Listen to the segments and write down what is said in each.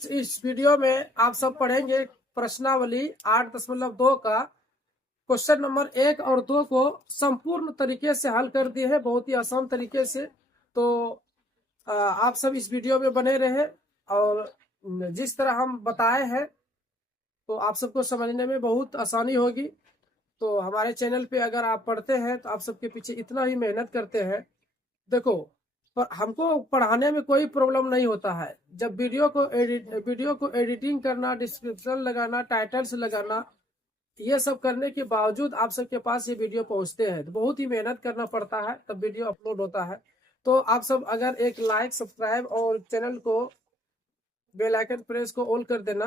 इस वीडियो में आप सब पढ़ेंगे प्रश्नावली 8.2 का क्वेश्चन नंबर 1 और 2 को संपूर्ण तरीके से हल कर दिए हैं, बहुत ही आसान तरीके से। तो आप सब इस वीडियो में बने रहे और जिस तरह हम बताए हैं तो आप सबको समझने में बहुत आसानी होगी। तो हमारे चैनल पे अगर आप पढ़ते हैं तो आप सबके पीछे इतना ही मेहनत करते हैं। देखो, पर हमको पढ़ाने में कोई प्रॉब्लम नहीं होता है। जब वीडियो को एडिटिंग करना, डिस्क्रिप्शन लगाना, टाइटल्स लगाना, ये सब करने के बावजूद आप सबके पास ये वीडियो पहुंचते हैं तो बहुत ही मेहनत करना पड़ता है, तब वीडियो अपलोड होता है। तो आप सब अगर एक लाइक, सब्सक्राइब और चैनल को बेल आइकन प्रेस को ऑल कर देना,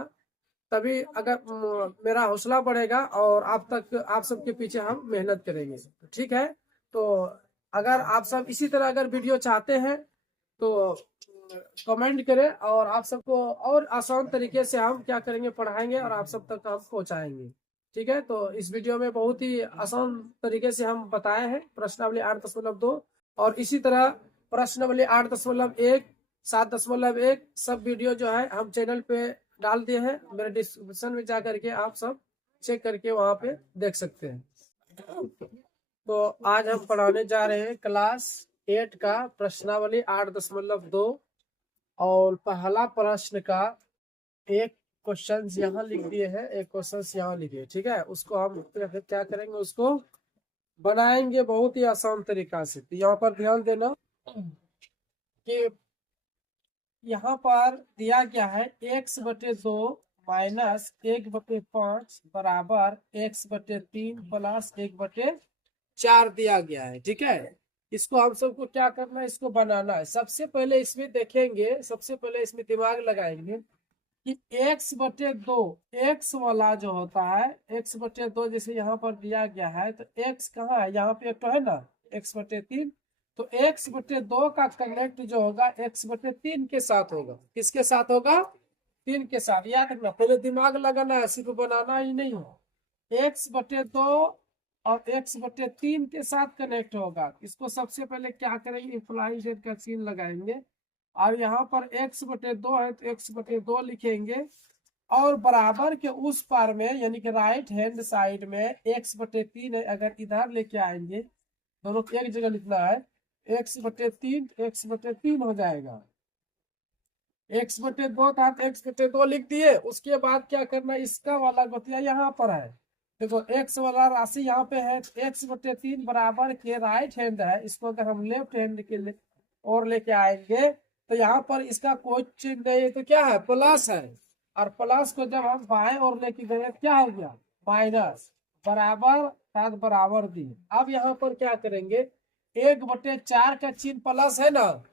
तभी अगर मेरा हौसला बढ़ेगा और आप सबके पीछे हम मेहनत करेंगे। ठीक है। तो अगर आप सब इसी तरह अगर वीडियो चाहते हैं तो कमेंट करें और आप सबको और आसान तरीके से हम क्या करेंगे, पढ़ाएंगे और आप सब तक हम पहुंचाएंगे। ठीक है। तो इस वीडियो में बहुत ही आसान तरीके से हम बताए हैं प्रश्नावली 8.2 और इसी तरह प्रश्नावली 8.1, 7.1 सब वीडियो जो है हम चैनल पे डाल दिए हैं। मेरे डिस्क्रिप्शन में जा करके आप सब चेक करके वहां पे देख सकते हैं। तो आज हम पढ़ाने जा रहे हैं क्लास 8 का प्रश्नावली 8.2 और पहला प्रश्न का एक क्वेश्चन यहाँ लिख दिए हैं, एक क्वेश्चन यहाँ लिखे। ठीक है। उसको हम क्या करेंगे, उसको बनाएंगे बहुत ही आसान तरीका से। तो यहाँ पर ध्यान देना कि यहाँ पर दिया गया है x/2 माइनस 1/5 बराबर x/3 प्लस 1/4 दिया गया है। ठीक है। इसको हम सबको क्या करना है, इसको बनाना है। सबसे पहले इसमें देखेंगे, सबसे पहले इसमें दिमाग लगाएंगे कि x/2 x वाला जो होता है, x/2 जैसे यहाँ पर दिया गया है तो x कहाँ है, यहाँ पे एक तो है ना x/3, तो x/2 का कनेक्ट जो होगा x/3 के साथ होगा। किसके साथ होगा? 3 के साथ। याद रखना, पहले दिमाग लगाना है, सिर्फ बनाना ही नहीं है। x/2 और x/3 के साथ कनेक्ट होगा। इसको सबसे पहले क्या करेंगे, इम्प्लाई जेड का चिन्ह लगाएंगे और यहाँ पर x/2 है तो x/2 लिखेंगे और बराबर के उस पार में यानी कि राइट हैंड साइड में x/3 है, अगर इधर लेके आएंगे, दोनों एक जगह लिखना है, x/3 हो जाएगा। x/2 था तो x/2 लिख दिए। उसके बाद क्या करना है, इसका वाला बतिया यहाँ पर है। देखो x वाला राशि यहाँ पे है, x/3 बराबर के राइट हैंड है, इसको अगर हम लेफ्ट हैंड के और लेके आएंगे तो यहाँ पर इसका कोई चिन्ह नहीं है तो क्या है, प्लस है। और प्लस को जब हम बाएं और लेके गए क्या हो गया, माइनस। बराबर साथ बराबर दी। अब यहाँ पर क्या करेंगे, 1/4 का चिन्ह प्लस है ना,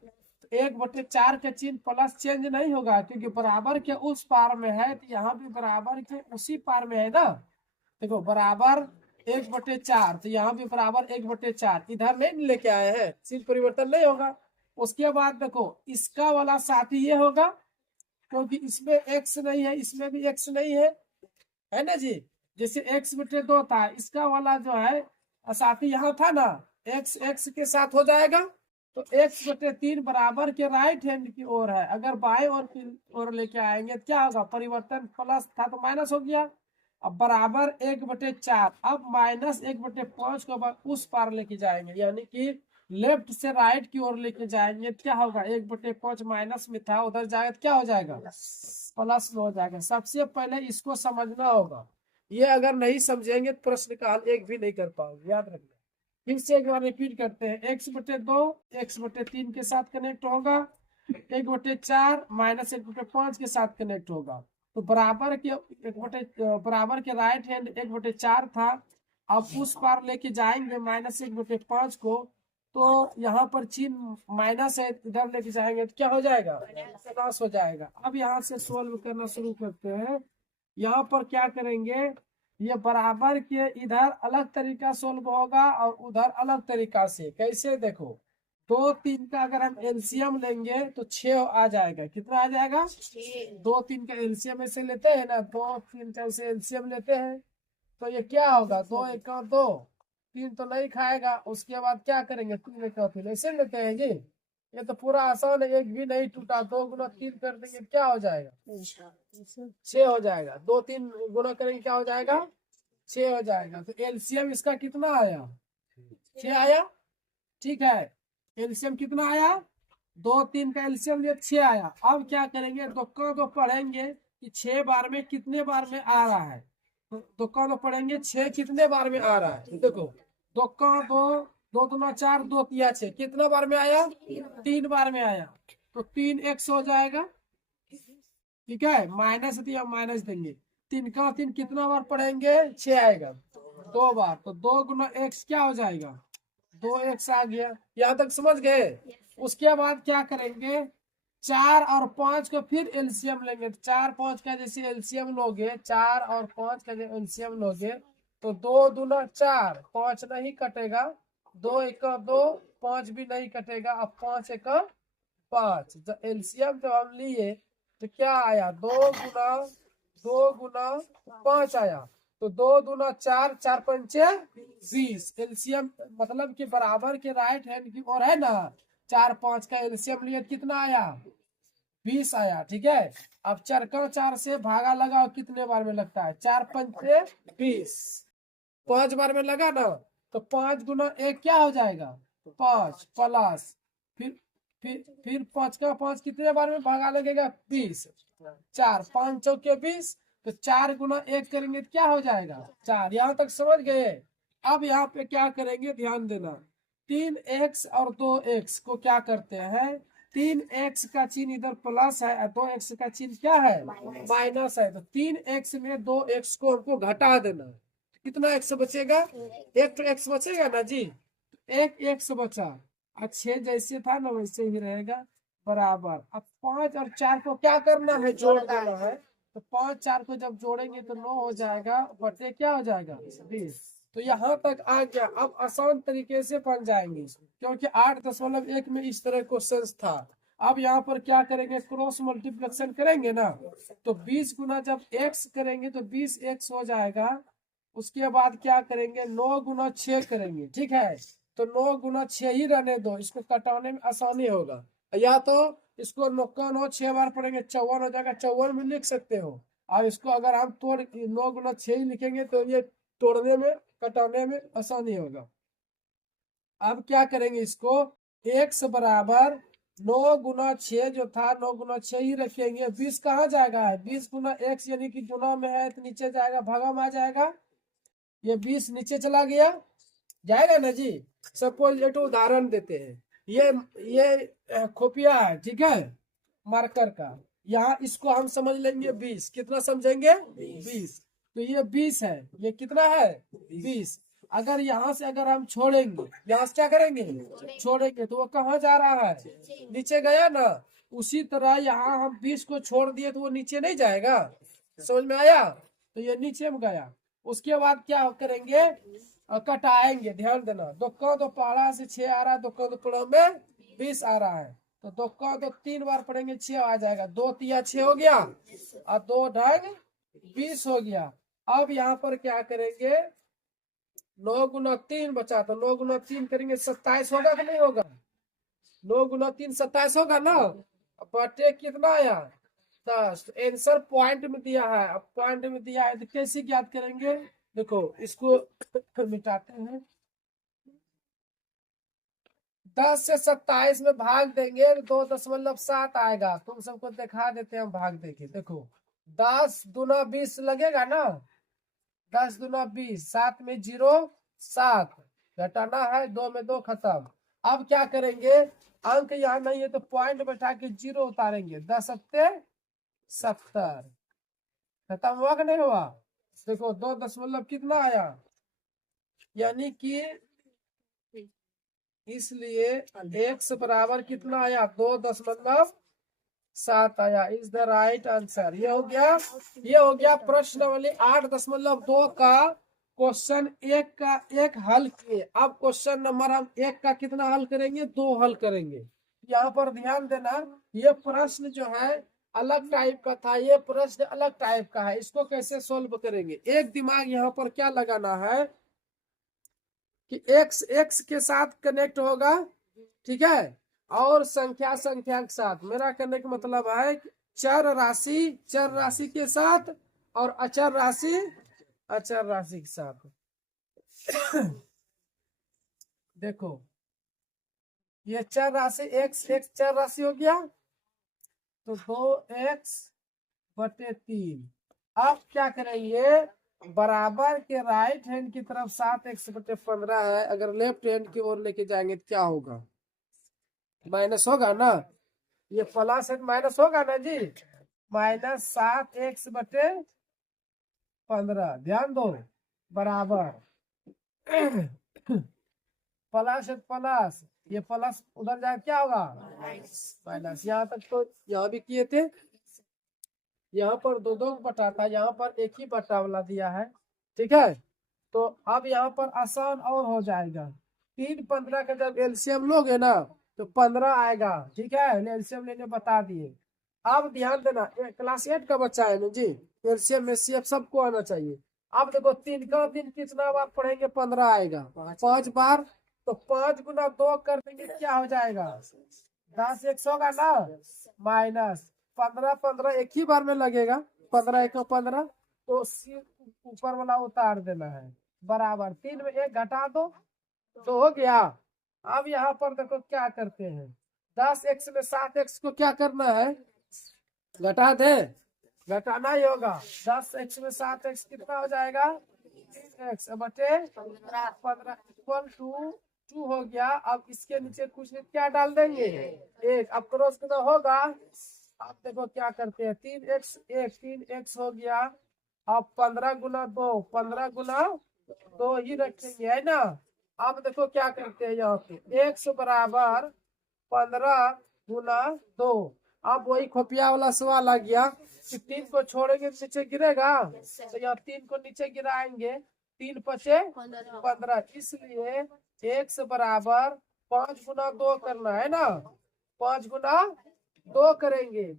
1/4 का चिन्ह प्लस चेंज नहीं होगा क्योंकि बराबर के उस पार में है, तो यहाँ भी बराबर के उसी पार में है ना। देखो बराबर 1/4, तो यहाँ भी बराबर 1/4, इधर नहीं लेके आए हैं, चिन्ह परिवर्तन नहीं होगा। उसके बाद देखो इसका वाला साथी ये होगा क्योंकि इसमें x नहीं है, इसमें भी x नहीं है ना जी। जैसे x/2 था, इसका वाला जो है साथी यहाँ था ना, x के साथ हो जाएगा। तो x/3 बराबर के राइट हैंड की ओर है, अगर बाएं ओर की ओर लेके आएंगे तो क्या होगा, परिवर्तन प्लस था तो माइनस हो गया। अब बराबर 1/4, अब माइनस 1/5 को उस पार लेके जाएंगे, यानी कि लेफ्ट से राइट की ओर लेके जाएंगे, क्या होगा, 1/5 माइनस में था, उधर जाएगा तो क्या हो जाएगा, प्लस में हो जाएगा। सबसे पहले इसको समझना होगा, ये अगर नहीं समझेंगे तो प्रश्न का हल एक भी नहीं कर पाओगे, याद रखना। फिर से एक बार रिपीट करते हैं, x/2 x/3 के साथ कनेक्ट होगा, 1/4 माइनस 1/5 के साथ कनेक्ट होगा। तो बराबर के राइट हैंड 1/4 था, अब उस पार लेके जाएंगे माइनस 1/5 को, तो यहाँ पर चिन्ह माइनस है, इधर लेके जाएंगे तो क्या हो जाएगा, प्लस हो जाएगा। अब यहाँ से सोल्व करना शुरू करते हैं। यहाँ पर क्या करेंगे, ये बराबर के इधर अलग तरीका सोल्व होगा और उधर अलग तरीका से। कैसे, देखो 2 3 का अगर हम एलसीएम लेंगे तो 6 आ जाएगा। कितना आ जाएगा, 2 3 का एलसीएम ऐसे लेते हैं ना, 2 3 का ऐसे एलसीएम लेते हैं तो ये क्या होगा, 2 1 2, 3 तो नहीं खाएगा। उसके बाद क्या करेंगे, 3 1 फिर ऐसे लेते हैं जी, ये तो पूरा आसान है, एक भी नहीं टूटा। 2 गुना 3 कर देंगे क्या हो जाएगा? 6 हो जाएगा। 2 3 गुना करेंगे क्या हो जाएगा? 6 हो जाएगा। तो एलसीएम इसका कितना आया? 6 आया। ठीक है, एलसीएम कितना आया? 2 3 का एलसीएम ये 6 आया। अब क्या करेंगे, दो पढ़ेंगे कि 6 बार में कितने बार में आ रहा है। तो पढ़ेंगे 6 कितने बार में आ रहा है। देखो, दो 2 दूना 4, 2 तिया 6, कितना बार में आया? 3 बार में आया। तो 3 एक्स हो जाएगा। ठीक है, माइनस दिया, माइनस देंगे। 3 का 3 कितना बार पढ़ेंगे? 6 आएगा। 2 बार, तो 2 गुना एक्स क्या हो जाएगा? 2 एक्स आ गया। यहाँ तक समझ गए? उसके बाद क्या करेंगे, 4 और 5 का फिर एलसीएम लेंगे। 4 5 का जैसे एलसीएम लोगे, 4 और 5 का जैसे एलसीएम लोगे, तो 2 दूना 4, 5 नहीं कटेगा। 2 एक 2, 5 भी नहीं कटेगा। अब 5 एक 5, जब एलसीएम जब हम लिए तो क्या आया? 2 गुना 5 आया। तो 2 दूना 4, 4 पंचे 20। एलसीएम मतलब कि बराबर के राइट हैंड की ओर है ना। 4 5 का एलसीएम लिए कितना आया? 20 आया। ठीक है, अब 4 का 4 से भागा लगाओ, कितने बार में लगता है? 4 पंचे 20, 5 बार में लगा ना। तो 5 गुना 1 क्या हो जाएगा? 5 प्लस फिर 5 का 5 कितने बार में भागा लगेगा? 20। 4 5 चौके 20। तो 4 गुना 1 करेंगे तो क्या हो जाएगा? 4। यहाँ तक समझ गए? अब यहाँ पे क्या करेंगे, ध्यान देना। 3x और 2x को क्या करते हैं? 3x का चिन्ह इधर प्लस है और 2x का चिन्ह क्या है? माइनस है। तो 3x में 2x को हमको घटा देना। कितना x बचेगा? एक तो x बचेगा ना जी, एक x बचा। और 6 जैसे था ना वैसे ही रहेगा, बराबर। अब 5 और 4 को क्या करना है? जोड़ देना है। तो 5 4 को जब जोड़ेंगे तो 9 हो जाएगा, बटे क्या हो जाएगा? 20। तो यहाँ तक आ गया। अब आसान तरीके से बन जाएंगे, क्योंकि 8.1 में इस तरह क्वेश्चन था। अब यहाँ पर क्या करेंगे, क्रॉस मल्टीप्लिकेशन करेंगे ना। तो 20 गुना जब x करेंगे तो 20x हो जाएगा। उसके बाद क्या करेंगे, 9 गुना 6 करेंगे। ठीक है, तो 9 गुना 6 ही रहने दो, इसको कटाने में आसानी होगा। या तो इसको 9 का 9 6 बार पढ़ेंगे, 54 हो जाएगा, 54 भी लिख सकते हो। और इसको अगर हम 9 गुना 6 ही लिखेंगे तो ये तोड़ने में कटाने में आसानी होगा। अब क्या करेंगे, इसको x बराबर 9 गुना 6 जो था, 9 गुना 6 ही रखेंगे। 20 कहाँ जाएगा? 20 गुना x यानी कि गुना में है तो नीचे जाएगा, भागा में आ जाएगा। ये 20 नीचे चला गया, जाएगा ना जी। सपोज एक उदाहरण देते हैं। ये खोपिया है, ठीक है, मार्कर का। यहाँ इसको हम समझ लेंगे 20। कितना समझेंगे? 20। तो ये 20 है, ये कितना है? 20। अगर यहाँ से अगर हम छोड़ेंगे, यहाँ से क्या करेंगे? छोड़ेंगे तो वो कहाँ जा रहा है? नीचे गया ना। उसी तरह यहाँ हम 20 को छोड़ दिए तो वो नीचे नहीं जाएगा। समझ में आया? तो ये नीचे में गया। उसके बाद क्या करेंगे, कटाएंगे। ध्यान देना, दो पहाड़ा से 6 आ रहा है, दो पहाड़ा में 20 आ रहा है। तो दो 3 बार पढ़ेंगे, 6 आ जाएगा। 2 तिया 6 हो गया और 2 ढंग 20 हो गया। अब यहाँ पर क्या करेंगे, 9 गुना 3 बचा, तो 9 गुना 3 करेंगे, 27 होगा कि नहीं होगा? 9 गुना 3 27 होगा ना। बटे कितना आया? 10। तो आंसर पॉइंट में दिया है। अब पॉइंट में दिया है तो कैसे ज्ञात करेंगे? देखो, इसको मिटाते हैं। 10 से 27 में भाग देंगे तो 2.7 आएगा। तुम सबको दिखा देते हैं, भाग देके देखो। 10 दूना 20 लगेगा ना। 10 दूना 20, 7 में 0 7, घटाना है, 2 में 2 खत्म। अब क्या करेंगे, अंक यहाँ नहीं है तो पॉइंट बैठा के 0 उतारेंगे। 10 सत्ते 70, खत्म हुआ कि नहीं हुआ? देखो 2 कितना आया, यानी कि इसलिए x बराबर कितना आया? 2.7 आया। Is the right answer. ये हो गया, ये हो गया प्रश्नावली 8.2 का क्वेश्चन एक का एक हल किए। अब क्वेश्चन नंबर हम 1 का कितना हल करेंगे? 2 हल करेंगे। यहाँ पर ध्यान देना, ये प्रश्न जो है अलग टाइप का था, ये प्रश्न अलग टाइप का है। इसको कैसे सोल्व करेंगे, एक दिमाग यहाँ पर क्या लगाना है कि x x के साथ कनेक्ट होगा। ठीक है, और संख्या संख्या के साथ। मेरा कहने का मतलब है कि चर राशि के साथ और अचर राशि के साथ। देखो ये चर राशि x चर राशि हो गया, तो 2x/3। अब क्या करेंगे, बराबर के राइट हैंड की तरफ 7x/15 है, अगर लेफ्ट हैंड की ओर लेके जाएंगे तो क्या होगा, माइनस होगा ना, ये प्लस है माइनस होगा ना जी, -7x/15। ध्यान दो, बराबर प्लस है प्लस, ये प्लस उधर जाए क्या होगा माइनस। यहाँ तक तो यहाँ भी किए थे, यहाँ पर दो दो बटा था, यहाँ पर एक ही बटा वाला दिया है, ठीक है। तो अब यहाँ पर आसान और हो जाएगा, 3 15 का जब एलसीएम लोगे ना तो 15 आएगा, ठीक है, एलसीएम लेने बता दिए। अब ध्यान देना, क्लास 8 का बच्चा है ना जी, एलसीएम एचसीएफ सबको आना चाहिए। अब देखो 3 का 3 कितना बार पढ़ेंगे, 15 आएगा, 5 बार, तो 5 गुना 2 कर देंगे, क्या हो जाएगा 10 1 होगा ना, माइनस 15 15 एक ही बार में लगेगा, 15 1 15, तो ऊपर वाला उतार देना है, बराबर 3 में 1 घटा दो, तो हो गया। अब यहाँ पर देखो क्या करते हैं, 10x में 7x को क्या करना है, घटा दे, घटाना ही होगा। 10x में 7x कितना हो जाएगा, 3x/15 इक्वल टू 2 हो गया। अब इसके नीचे कुछ क्या डाल देंगे, 1, अब क्रॉस कितना होगा। अब देखो क्या करते हैं, 3x हो गया। अब 15 गुना 2, 15 गुना 2 ही रखेंगे, है ना। अब देखो क्या करते हैं, यहाँ पे x बराबर 15 गुना 2। अब वही खोपिया वाला सवाल आ गया कि 3 को छोड़ेंगे नीचे गिरेगा, तो यहाँ 3 को नीचे गिराएंगे, 3 पचे 15, इसलिए x बराबर 5 गुना 2 करना है ना, 5 गुना 2 करेंगे।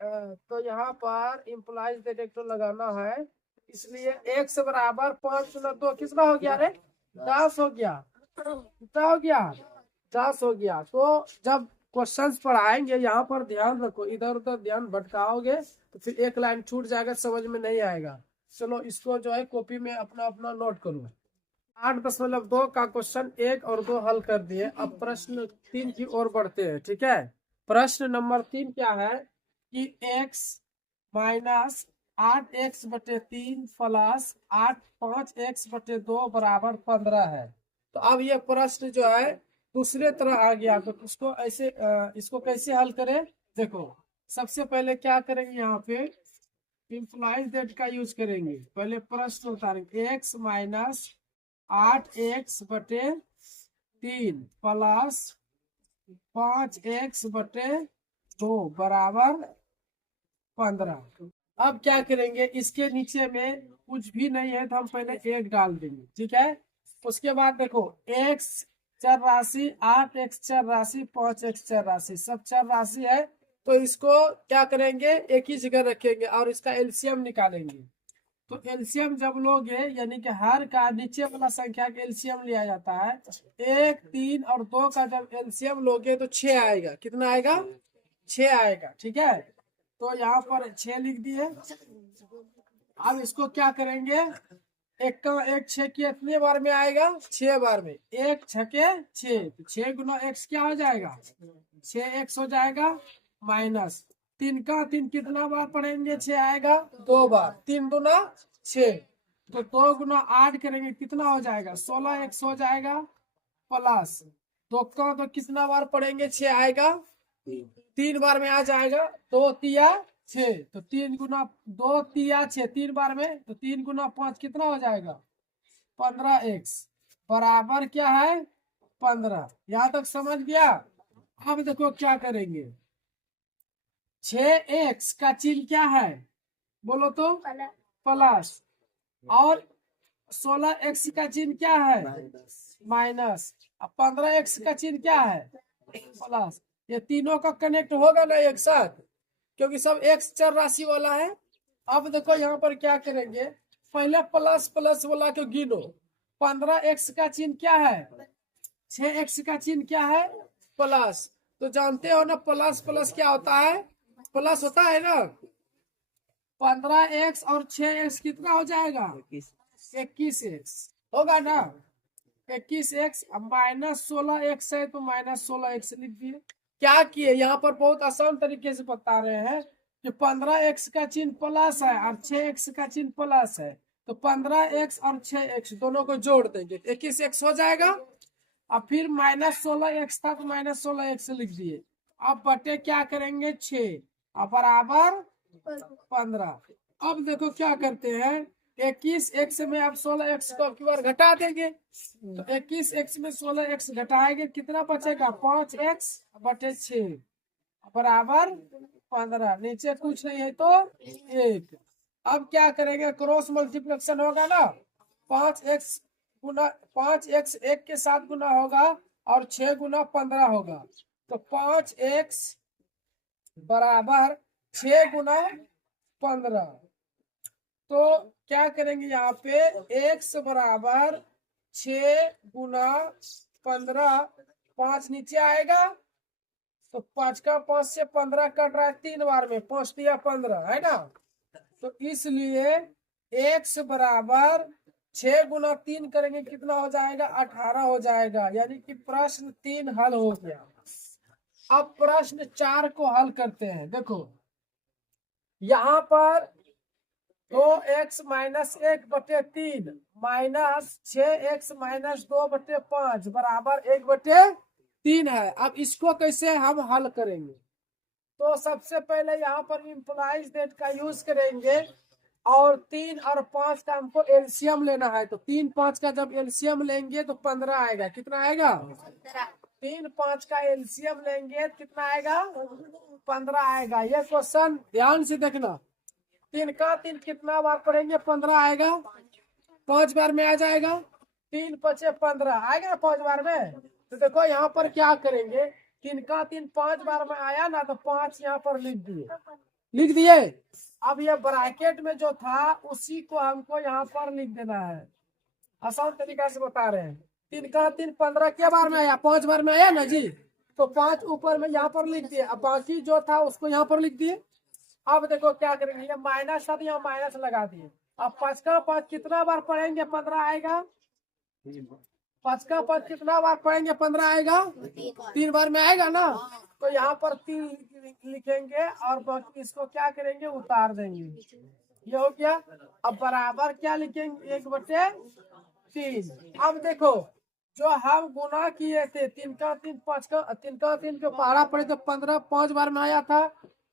तो यहाँ पर इम्प्लाइज डिटेक्टर लगाना है, इसलिए x बराबर 5 गुना 2 कितना हो गया रे, 10 हो गया, कितना हो गया, 10 हो गया। तो जब क्वेश्चंस पढ़ाएंगे यहाँ पर ध्यान रखो, इधर उधर ध्यान भटकाओगे तो फिर एक लाइन छूट जाएगा, समझ में नहीं आएगा। चलो इसको जो है कॉपी में अपना अपना नोट करो। 8.2 का क्वेश्चन 1 और 2 हल कर दिए, अब प्रश्न 3 की ओर बढ़ते हैं, ठीक है। प्रश्न नंबर 3 क्या है कि x minus 8x/3 plus 5x/2 बराबर 15 है। तो अब ये प्रश्न जो है दूसरे तरह आ गया, तो इसको ऐसे इसको कैसे हल करें, देखो सबसे पहले क्या करेंगे, यहाँ पे इम्प्लाइज दैट का यूज करेंगे। पहले प्रश्न उतारेंगे, x minus 8x/3 plus 5x/2 बराबर 15। अब क्या करेंगे, इसके नीचे में कुछ भी नहीं है तो हम पहले 1 डाल देंगे, ठीक है। उसके बाद देखो x चर राशि, 8x चर राशि, 5x चर राशि, सब चर राशि है, तो इसको क्या करेंगे, एक ही जगह रखेंगे और इसका एलसीएम निकालेंगे। तो एलसीएम जब लोगे, यानी कि हर का नीचे वाला संख्या का एलसीएम लिया जाता है, 1 3 और 2 का जब एलसीएम लोगे तो 6 आएगा, कितना आएगा, 6 आएगा, ठीक है। तो यहाँ पर 6 लिख दिए। अब इसको क्या करेंगे, एक का 1 6 कितने बार में आएगा, 6 बार में, 1 छके 6, तो 6 गुना x क्या हो जाएगा, 6x हो जाएगा, माइनस 3 का 3 कितना बार पढ़ेंगे, 6 आएगा 2 बार, 3 गुना 6, तो 2 गुना 8 करेंगे कितना हो जाएगा, 16x हो जाएगा, प्लस 2 का तो कितना बार पढ़ेंगे, 6 आएगा, 3 बार में आ जाएगा, 2 तिया 6, तो 3 गुना 2 तिया 6, 3 बार में, तो 3 गुना 5 कितना हो जाएगा, 15x बराबर क्या है, 15। यहाँ तक समझ गया। अब देखो क्या करेंगे, 6x का चिन्ह क्या है, बोलो तो, प्लस, और 16x का चिन्ह क्या है, माइनस, अब 15x का चिन्ह क्या है, प्लस। ये तीनों का कनेक्ट होगा ना एक साथ, क्योंकि सब x चर राशि वाला है। अब देखो यहाँ पर क्या करेंगे, पहले प्लस प्लस वाला को गिनो, 15x का चिन्ह क्या है, 6x का चिन्ह क्या है, प्लस, तो जानते हो ना, प्लस प्लस क्या होता है, प्लस होता है ना। 15x और 6x कितना हो जाएगा, 21x होगा ना। 21x माइनस 16x है तो माइनस 16x लिख दिए। क्या किए यहाँ पर, बहुत आसान तरीके से बता रहे हैं कि 15x का चिन्ह प्लस है और 6x का चिन्ह प्लस है, तो 15x और 6x दोनों को जोड़ देंगे, 21x हो जाएगा। अब फिर माइनस 16x था तो माइनस 16x लिख दिए। अब बटे क्या करेंगे 6 और बराबर 15। अब देखो क्या करते हैं, 21x में अब 16x को अब की बार घटा देंगे, तो 21x में 16x घटाएंगे, कितना बचेगा 5x बटे 6 बराबर 15। नीचे कुछ नहीं है तो 1। अब क्या करेंगे, क्रॉस मल्टीप्लिकेशन होगा ना, 5x गुना 5x 1 के साथ गुना होगा और 6 गुना 15 होगा, तो 5x बराबर 6 गुना 15। तो क्या करेंगे यहाँ पे, x बराबर 6 गुना 15, 5 नीचे आएगा, तो 5 का 5 से 15 कट रहा है 3 बार में, 5 दिया 15 है ना। तो इसलिए x बराबर 6 गुना 3 करेंगे कितना हो जाएगा, 18 हो जाएगा। यानी कि प्रश्न 3 हल हो गया। अब प्रश्न 4 को हल करते हैं। देखो यहाँ पर 2x माइनस 1 बटे 3 माइनस 6x माइनस 2 बटे 5 बराबर 1 बटे 3 है। अब इसको कैसे हम हल करेंगे, तो सबसे पहले यहाँ पर इम्प्लाइज दैट का यूज करेंगे और 3 और 5 का हमको एलसीएम लेना है। तो 3 5 का जब एलसीएम लेंगे तो 15 आएगा। कितना आएगा, 3 5 का एलसीएम लेंगे कितना आएगा, 15 आएगा। ये क्वेश्चन ध्यान से देखना, 3 का 3 कितना बार पढ़ेंगे, 15 आएगा, 5 बार में आ जाएगा, 3 पचे 15 आएगा 5 बार में। तो देखो यहाँ पर क्या करेंगे, 3 का 3 5 बार में आया ना, तो 5 यहाँ पर लिख दिए। अब ये ब्रैकेट में जो था उसी को हमको यहाँ पर लिख देना है। आसान तरीका से बता रहे हैं, 3 का 3 15 क्या बार में आया, 5 बार में आया ना जी, तो 5 ऊपर में यहाँ पर लिख दिए। अब बाकी जो था उसको यहाँ पर लिख दिए। अब देखो क्या करेंगे, ये माइनस था तो यहाँ माइनस लगा दिए। अब 5 का 5 कितना बार पढ़ेंगे 15 आएगा, 5 का 5 कितना बार पढ़ेंगे 15 आएगा, 3 बार में आएगा ना। तो यहाँ पर 3 लिखेंगे और बाकी इसको क्या करेंगे, उतार देंगे। ये हो गया। अब बराबर क्या लिखेंगे, 1 बटे 3। अब देखो जो हम गुना किए थे, 3 का 3 5 का 3 का 3 जो पहाड़ा पड़े थे 15 5 बार में आया था,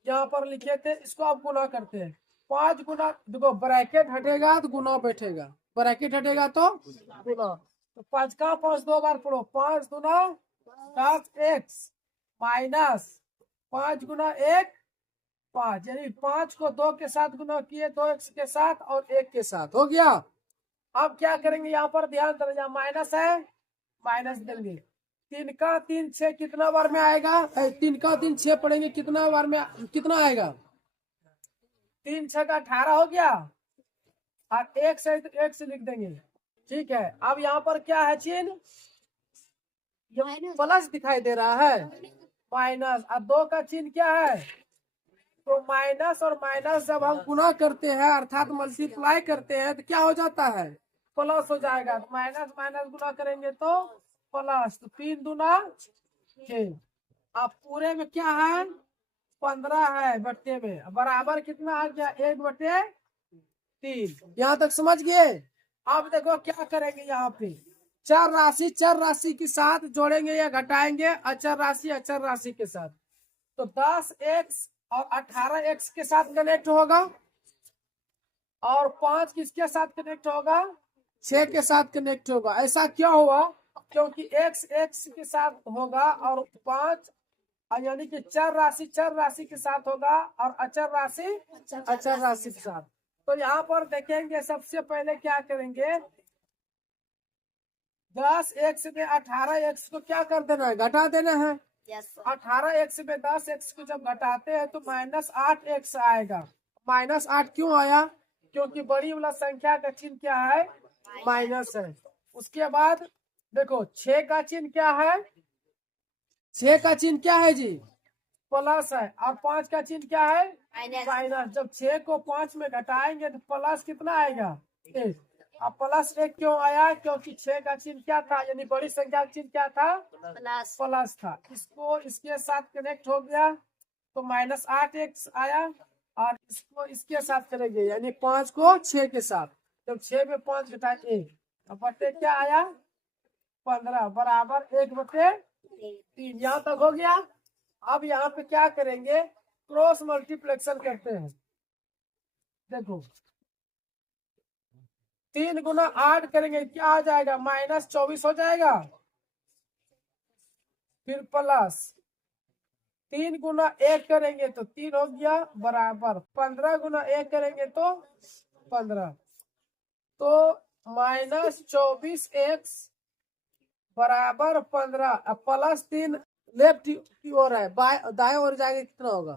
यहाँ पर लिखे थे, इसको आप गुना करते हैं। 5 गुना, देखो ब्रैकेट हटेगा तो गुना बैठेगा, ब्रैकेट हटेगा तो गुना। तो 5 का 5 2 बार पढ़ो, 5 गुना 10x माइनस 5 गुना 1 5, यानी 5 को 2 के साथ गुना किए, 2x के साथ और 1 के साथ, हो गया। अब क्या करेंगे, यहाँ पर ध्यान देना, यहाँ माइनस है माइनस देंगे। 3 का 3 6 कितना बार में आएगा, 3 का 3 6 पढ़ेंगे कितना बार में, कितना आएगा, 3 6 का 18 हो गया, और 1 से तो 1 से लिख देंगे। ठीक है। अब यहाँ पर क्या है चिन्ह, प्लस दिखाई दे रहा है, माइनस, और 2 का चिन्ह क्या है, तो माइनस और माइनस जब हम गुना करते हैं अर्थात मल्टीप्लाई करते हैं तो क्या हो जाता है, प्लस हो जाएगा। तो माइनस माइनस गुना करेंगे तो प्लस, तो 3 दूना 6। अब पूरे में क्या है, 15 है, बट्टे में बराबर कितना आ गया, 1 बटे 3। यहाँ तक समझ गए। अब देखो क्या करेंगे, यहाँ पे चर राशि के साथ जोड़ेंगे या घटाएंगे, अचर राशि के साथ। तो 10x और 18x के साथ कनेक्ट होगा, और 5 किसके साथ कनेक्ट होगा, 6 के साथ कनेक्ट होगा। ऐसा क्यों हुआ, क्योंकि x के साथ होगा और 5 यानी कि चर राशि के साथ होगा और अचर राशि के साथ। तो यहाँ पर देखेंगे, सबसे पहले क्या करेंगे, 10x में 18x को क्या कर देना है, घटा देना है। 18x में 10x को जब घटाते हैं तो माइनस 8x आएगा। माइनस 8 क्यों आया, क्योंकि बड़ी वाला संख्या का चिन्ह क्या है, माइनस है। उसके बाद देखो 6 का चिन्ह क्या है, 6 का चिन्ह क्या है जी? प्लस है। और 5 का चिन्ह क्या है? माइनस। माइनस। जब 6 को 5 में घटाएंगे तो प्लस कितना आएगा? 1। अब प्लस 1 क्यों आया? क्योंकि 6 का चिन्ह क्या था, यानी बड़ी संख्या का चिन्ह क्या था? प्लस। प्लस था। इसको इसके साथ कनेक्ट हो गया तो -8x आया, और इसको इसके साथ करेंगे यानी 5 को 6 के साथ। जब 6 में 5 घटाए 1, अब बटे क्या आया? 15 बराबर 1/3। यहाँ तक हो गया। अब यहाँ पे क्या करेंगे? क्रॉस मल्टीप्लेक्शन करते हैं। देखो 3 गुना 8 करेंगे क्या आ जाएगा? -24 हो जाएगा। फिर प्लस 3 गुना 1 करेंगे तो 3 हो गया बराबर 15 गुना 1 करेंगे तो 15। तो -24x बराबर 15। अब +3 लेफ्ट की ओर है, दाएं ओर जाएगा कितना होगा?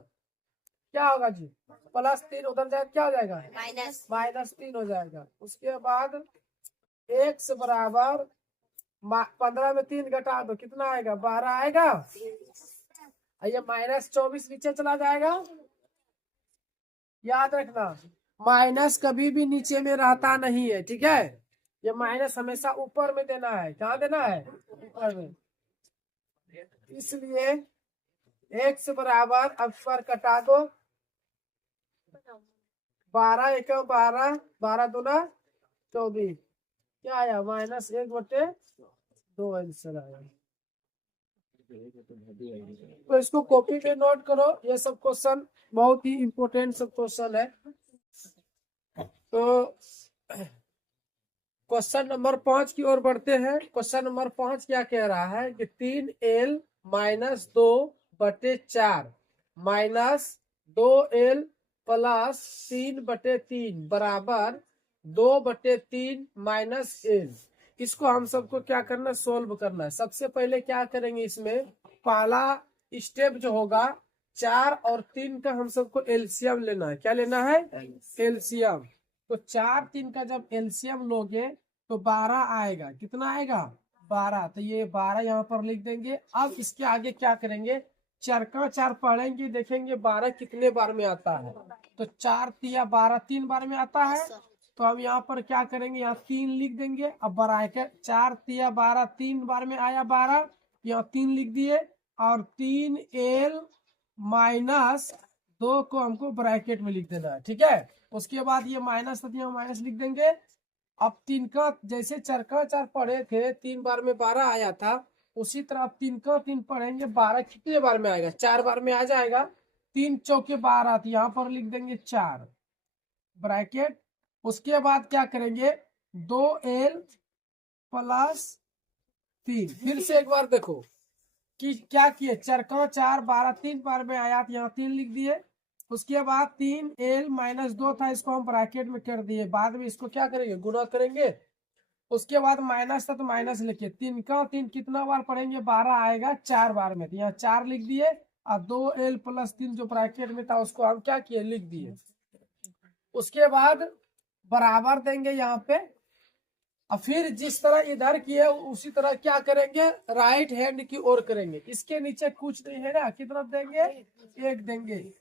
क्या होगा जी? +3 उधर जाए क्या हो जाएगा? माइनस। -3 हो जाएगा। उसके बाद x बराबर 15 में 3 घटा दो कितना आएगा? 12 आएगा। ये -24 नीचे चला जाएगा। याद रखना माइनस कभी भी नीचे में रहता नहीं है, ठीक है? ये माइनस हमेशा ऊपर में देना है। कहाँ देना है? ऊपर में। इसलिए x बराबर, अब पर कटा दो, 12 एक 12, 12 दूना 24, क्या आया? -1/2 आंसर आया। तो इसको कॉपी पे नोट करो, ये सब क्वेश्चन बहुत ही इम्पोर्टेंट सब क्वेश्चन है। तो क्वेश्चन नंबर 5 की ओर बढ़ते हैं। क्वेश्चन नंबर 5 क्या कह रहा है कि 3l - 2/4 -2l + 3/3 बराबर 2/3 -l। इसको हम सबको क्या करना? सोल्व करना है। सबसे पहले क्या करेंगे? इसमें पहला स्टेप जो होगा 4 और 3 का हम सबको एलसीएम लेना है। क्या लेना है? एलसीएम। तो 4 3 का जब एलसीएम लोगे तो 12 आएगा। कितना आएगा? 12। तो ये 12 यहाँ पर लिख देंगे। अब इसके आगे क्या करेंगे? 4 का 4 पढ़ेंगे, देखेंगे 12 कितने बार में आता है। तो 4 तिया 12 3 बार में आता है। तो हम यहाँ पर क्या करेंगे? यहाँ 3 लिख देंगे। अब ब्रैकेट 4 तिया 12 3 बार में आया 12, यहाँ 3 लिख दिए। और 3l - 2 को हमको ब्रैकेट में लिख देना है, ठीक है? उसके बाद ये माइनस था, यहाँ माइनस लिख देंगे। अब 3 का जैसे 4 का 4 पढ़े थे 3 बार में 12 आया था, उसी तरह अब 3 का 3 पढ़ेंगे 12 कितने बार में आएगा? 4 बार में आ जाएगा। 3 चौके 12, तो यहाँ पर लिख देंगे 4 ब्रैकेट। उसके बाद क्या करेंगे? 2l + 3। फिर से एक बार देखो कि क्या किए? 4 का 4 12 3 बार में आया, तो यहाँ 3 लिख दिए। उसके बाद 3l - 2 था, इसको हम ब्रैकेट में कर दिए। बाद में इसको क्या करेंगे? गुना करेंगे। उसके बाद माइनस था तो माइनस लिखिए। 3 का 3 कितना बार पढ़ेंगे? 12 आएगा 4 बार में, तो यहाँ 4 लिख दिए। और 2l + 3 जो ब्रैकेट में था उसको हम क्या किए? लिख दिए। उसके बाद बराबर देंगे यहाँ पे। और फिर जिस तरह इधर किए उसी तरह क्या करेंगे? राइट हैंड की ओर करेंगे। इसके नीचे कुछ नहीं है ना, कितना देंगे? 1 देंगे।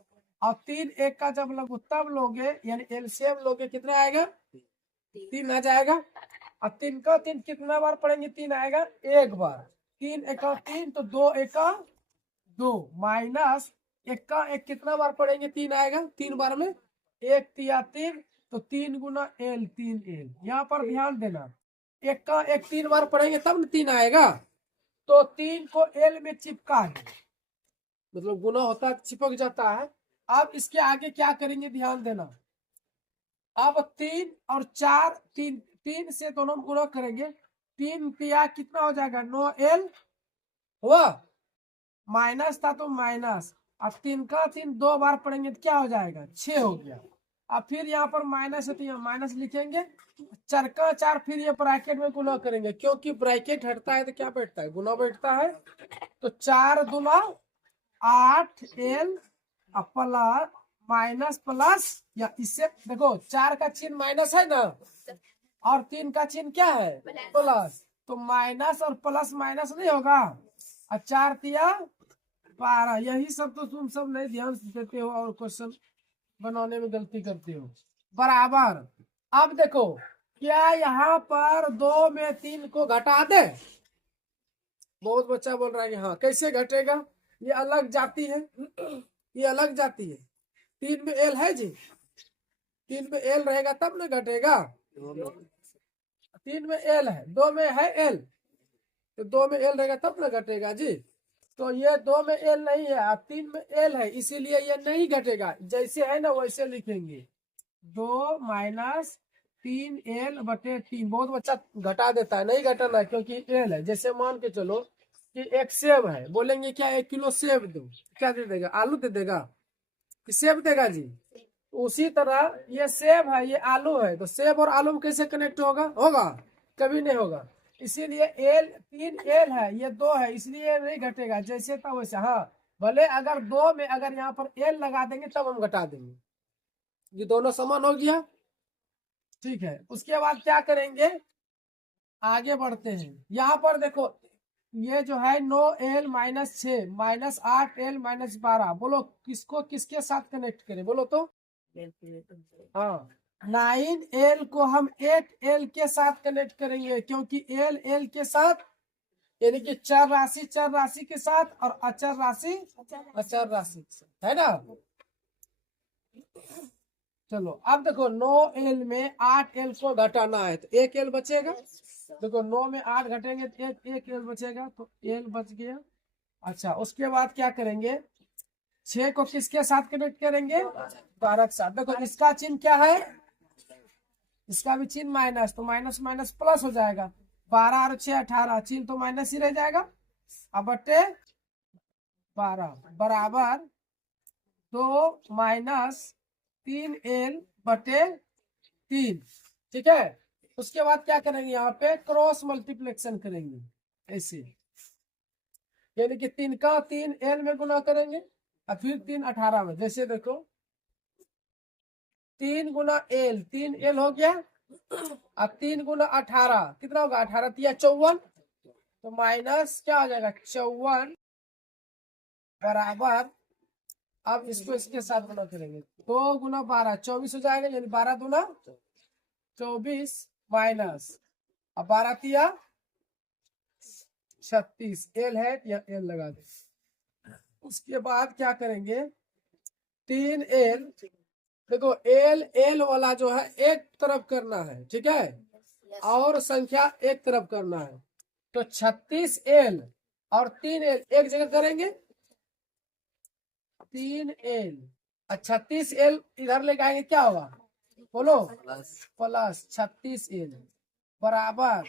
और 3 1 का जब लघुत्तम लोगे यानी एलसीएम लोगे कितना आएगा? 3 आ जाएगा। और 3 का 3 कितना बार पढ़ेंगे? 3 आएगा 1 बार। 3 एका 3 तो 2 एका 2 माइनस 1 का 1 कितना बार पढ़ेंगे? 3 आएगा 3 बार में। 1 तिया 3 तो 3 गुना l 3l। यहाँ पर ध्यान देना 1 का 1 3 बार पढ़ेंगे तब न 3 आएगा। तो 3 को l में चिपका है, मतलब गुना होता है चिपक जाता है। अब इसके आगे क्या करेंगे? ध्यान देना। अब 3 और 4 3 से दोनों गुणा करेंगे। 3 तिया कितना हो जाएगा? 9l हुआ। माइनस था तो माइनस। अब 3 का 3 2 बार पढ़ेंगे तो क्या हो जाएगा? 6 हो गया। अब फिर यहाँ पर माइनस है तो यहाँ माइनस लिखेंगे। 4 का 4 फिर ये ब्रैकेट में गुना करेंगे, क्योंकि ब्रैकेट हटता है तो क्या बैठता है? गुना बैठता है। तो 4 दूना 8l प्लस माइनस प्लस, या इससे देखो 4 का चिन्ह माइनस है ना, और 3 का चिन्ह क्या है? प्लस। तो माइनस और प्लस माइनस नहीं होगा। और 4 तिया 12। यही सब तो तुम सब नहीं ध्यान देते हो और क्वेश्चन बनाने में गलती करते हो। बराबर। अब देखो क्या यहाँ पर 2 में 3 को घटा दे? बहुत बच्चा बोल रहा है कि हाँ कैसे घटेगा, ये अलग जाती है, ये अलग जाती है। 3 में एल है जी, 3 में एल रहेगा तब ना घटेगा। 3 में एल है, 2 में है एल, तो 2 में एल रहेगा तब ना घटेगा जी। तो ये 2 में एल नहीं है, अब 3 में एल है, इसीलिए ये नहीं घटेगा। जैसे है ना वैसे लिखेंगे 2 माइनस 3 एल बटे 3। बहुत बच्चा घटा देता है, नहीं घटाना है क्योंकि एल है। जैसे मान के चलो कि एक सेब है, बोलेंगे क्या 1 किलो सेब दो, क्या दे देगा? आलू दे देगा कि सेब देगा जी? उसी तरह ये सेब है, ये आलू है, तो सेब और आलू में कैसे कनेक्ट होगा? होगा? कभी नहीं होगा। इसीलिए एल 3 एल है, ये 2 है, इसलिए नहीं घटेगा। जैसे था वैसे। हाँ भले अगर 2 में अगर यहाँ पर एल लगा देंगे तब हम घटा देंगे। ये दोनों समान हो गया, ठीक है। उसके बाद क्या करेंगे, आगे बढ़ते हैं। यहाँ पर देखो ये जो है 9l minus 6 minus 8l minus 12, बोलो किसको किसके साथ कनेक्ट करें? बोलो तो। हाँ 9l को हम 8l के साथ कनेक्ट करेंगे, क्योंकि l के साथ यानी कि चर राशि के साथ और अचर राशि के साथ, है ना। चलो अब देखो 9l में 8l को घटाना है, तो 1l बचेगा। देखो 9 में 8 घटेंगे तो एक एल बचेगा, तो एल बच गया। अच्छा उसके बाद क्या करेंगे, 6 को किसके साथ कनेक्ट करेंगे? 12 के साथ। देखो इसका चिन्ह क्या है? इसका भी चिन्ह माइनस, तो माइनस माइनस प्लस हो जाएगा। 12 और 6 18, चिन्ह तो माइनस ही रह जाएगा। अब बटे 12 बराबर 2 माइनस 3l बटे 3, ठीक है। उसके बाद क्या करेंगे, यहाँ पे क्रॉस मल्टीप्लेक्शन करेंगे ऐसे, यानी कि 3 का 3 एल में गुना करेंगे और फिर 3 18 में। जैसे देखो 3 गुना एल, 3 एल हो गया, अब 3 गुना 18 कितना होगा? 18 तिया 54, तो माइनस क्या हो जाएगा? 54 बराबर, अब इसको इसके साथ गुना करेंगे, 2 गुना 12 24 हो जाएगा, यानी 12 दूना 24 माइनस, अब 12 तिया 36, एल है या एल लगा दे। उसके बाद क्या करेंगे, 3 एल, देखो एल वाला जो है एक तरफ करना है, ठीक है, और संख्या एक तरफ करना है, तो 36 एल और 3 एल एक जगह करेंगे, 3 एल और 36 एल इधर लेके आएंगे, क्या होगा? बोलो प्लस 36 एल बराबर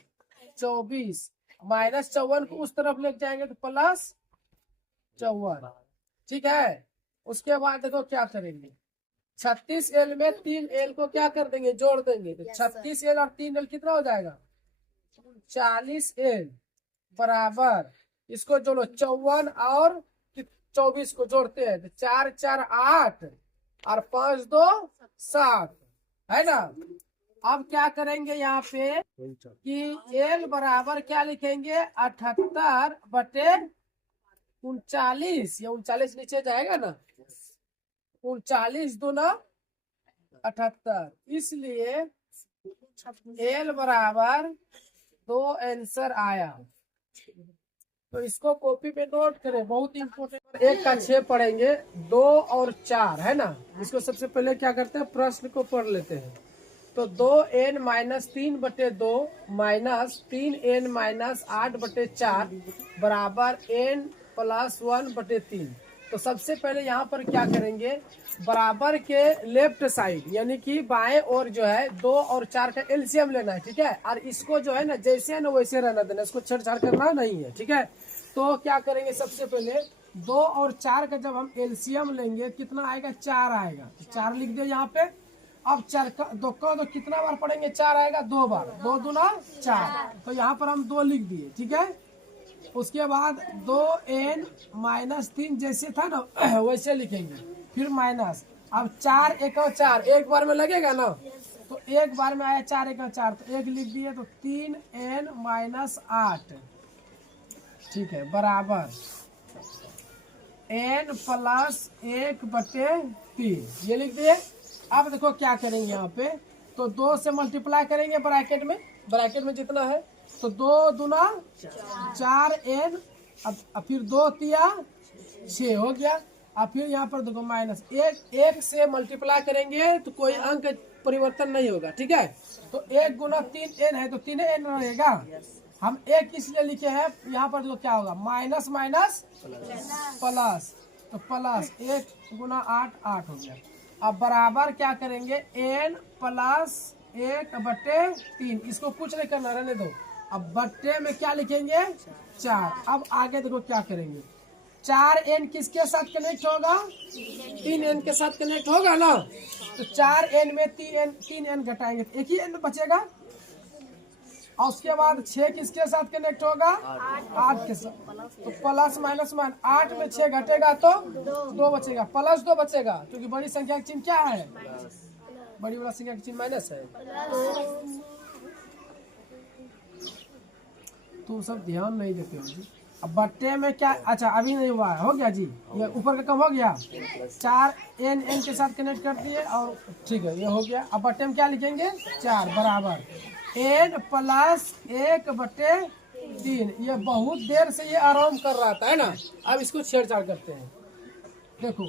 24 माइनस 54 को उस तरफ लेके जाएंगे तो प्लस 54, ठीक है। उसके बाद देखो क्या करेंगे, 36 एल में 3 एल को क्या कर देंगे? जोड़ देंगे, तो 36 एल और 3 एल कितना हो जाएगा? 40 एल बराबर, इसको जोड़ो 54 और 24 को जोड़ते हैं तो 4 4 8 और 5 2 7, है ना। अब क्या करेंगे यहाँ पे कि एल बराबर क्या लिखेंगे? 78 बटे 39, या 39 नीचे जाएगा ना, 39 दूना 78, इसलिए एल बराबर 2 आंसर आया। तो इसको कॉपी पे नोट करें, बहुत इंपोर्टेंट। 1 का 6 पढ़ेंगे, 2 और 4, है ना। इसको सबसे पहले क्या करते हैं, प्रश्न को पढ़ लेते हैं। तो 2n माइनस 3 बटे 2 माइनस 3n माइनस 8 बटे 4 बराबर n प्लस 1 बटे 3। तो सबसे पहले यहाँ पर क्या करेंगे, बराबर के लेफ्ट साइड यानी कि बाएं और जो है 2 और 4 का एलसीएम लेना है, ठीक है। और इसको जो है ना जैसे है ना वैसे रहना देना, इसको छेड़छाड़ करना नहीं है, ठीक है। तो क्या करेंगे, सबसे पहले 2 और 4 का जब हम एलसीएम लेंगे कितना आएगा? 4 आएगा, 4 लिख दे यहाँ पे। अब 4 का 2 का तो कितना बार पढ़ेंगे? 4 आएगा 2 बार, 2 दूना 4, तो यहाँ पर हम 2 लिख दिए, ठीक है। उसके बाद 2n माइनस 3 जैसे था ना वैसे लिखेंगे, फिर माइनस। अब 4 1 और 4 एक बार में लगेगा ना, तो एक बार में आया 4 1 और 4, तो 1 लिख दिए, तो 3n माइनस 8, ठीक है, बराबर n प्लस 1/3 ये लिख दिए। अब देखो क्या करेंगे यहाँ पे, तो 2 से मल्टीप्लाई करेंगे ब्रैकेट में जितना है, तो 2 दूना 4n, अब फिर 2 तिया 6 हो गया। अब फिर यहाँ पर देखो माइनस 1 से मल्टीप्लाई करेंगे तो कोई अंक परिवर्तन नहीं होगा, ठीक है। तो 1 गुना 3n है तो 3n रहेगा। हम 1 इसलिए लिखे हैं, यहाँ पर देखो क्या होगा, माइनस माइनस प्लस, तो प्लस 1 गुना 8 हो गया। अब बराबर क्या करेंगे, n प्लस 1/3, इसको कुछ नहीं करना, रहने दो। अब बट्टे में क्या लिखेंगे, 4। अब आगे देखो क्या करेंगे, 4n किसके साथ कनेक्ट होगा, 3n के साथ कनेक्ट होगा ना। तो 4n में 3n घटाएंगे तो एक ही n बचेगा। और उसके बाद 6 किसके साथ कनेक्ट होगा, 8 के साथ। तो प्लस माइनस 8 में 6 घटेगा तो 2 बचेगा, प्लस 2 बचेगा, क्योंकि बड़ी संख्या का चिन्ह क्या है, बड़ी वाला संख्या का चिन्ह माइनस है। तो सब ध्यान नहीं देते हो जी। अब बट्टे में क्या, अच्छा अभी नहीं हुआ है, हो गया जी, ये ऊपर का कम हो गया, 4n के साथ कनेक्ट कर दिए और ठीक है, ये हो गया। अब बट्टे में क्या लिखेंगे, 4 बराबर n प्लस 1/3। ये बहुत देर से ये आराम कर रहा था, है ना। अब इसको छेड़छाड़ करते हैं, देखो